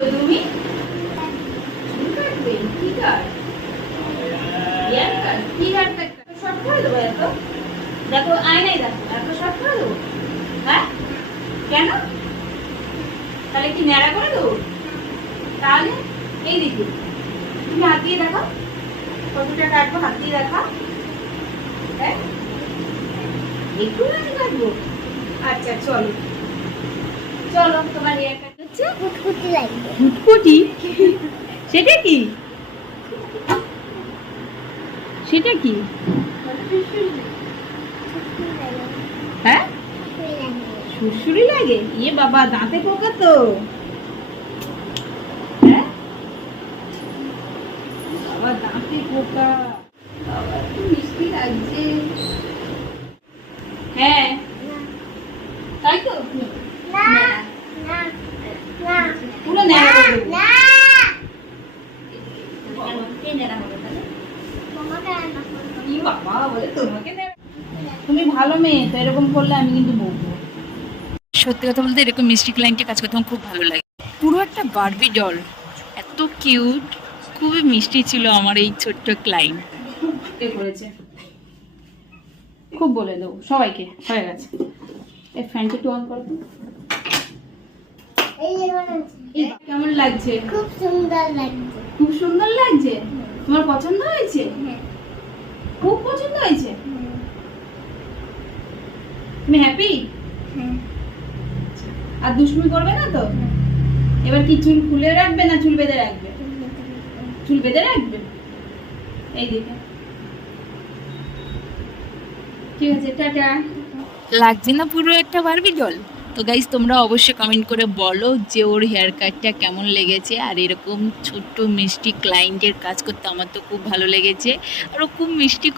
তুমি চুল কাটবে? কি কাট? Hair cut? কি হেয়ার কাট? শর্ট করে দেবো এত? দেখো আয়নায় দেখো, এত শর্ট করে দেবো? হ্যাঁ, কেন? তাহলে কি ন্যাড়া করে দেবো? তাহলে এই দিকে তুমি হাত দিয়ে দেখো কতটা কাটবো, হাত দিয়ে দেখা। হ্যাঁ, একটু আমি কাটবো। আচ্ছা চলো চলো, তোমার হেয়ার কাট হচ্ছে। ফুটফুটি লাগবে। ফুটফুটি? সেটা কি? সেটা কি? হ্যাঁ, সুরসুরি লাগে? ইয়ে বাবা, দাঁতে পোকা তো। হ্যাঁ বাবা, দাঁতে পোকা। বাবা কি মিষ্টি লাগছে। হ্যাঁ, তাই তো। না না না পুরো ন্যাড়া করে দেবো। না কেন? কে ন্যাড়া হবে তাহলে? তোমাকে রান্না করবো। ই বাবা, বলে তোমাকে ন্যাড়া। তুমি ভালো মেয়ে তো, এরকম করলে আমি কিন্তু বলবো। সত্যি কথা বলতে এরকম মিষ্টি ক্লায়েন্টে কাজ করতে আমার খুব ভালো লাগে। পুরো একটা বারবি ডল, এত কিউট, খুবই মিষ্টি ছিল আমার এই ছোট্ট ক্লায়েন্ট। কে করেছে? খুব বলে দেবো সবাইকে। হয়ে গেছে। এই ফ্যানটা একটু অন করো তো। এই যে বানাচ্ছি। এই কেমন লাগছে? খুব সুন্দর লাগছে। খুব সুন্দর লাগছে। তোমার পছন্দ হয়েছে? হ্যাঁ। খুব পছন্দ হয়েছে। হুম। তুমি হ্যাপি? হ্যাঁ। আর দুষ্টুমি করবে না তো? এবার কি চুল খুলে রাখবে না চুল বেঁধে রাখবে? চুল বেঁধে রাখবে। এই দিকে ঠিক আছে, টাটা। লাগছে না পুরো একটা বারবি ডল? তো গাইজ তোমরা অবশ্যই কমেন্ট করে বলো যে ওর হেয়ার কাটটা কেমন লেগেছে। আর এরকম ছোট্ট মিষ্টি ক্লায়েন্টের কাজ করতে আমার তো খুব ভালো লেগেছে। আর ও খুব মিষ্টি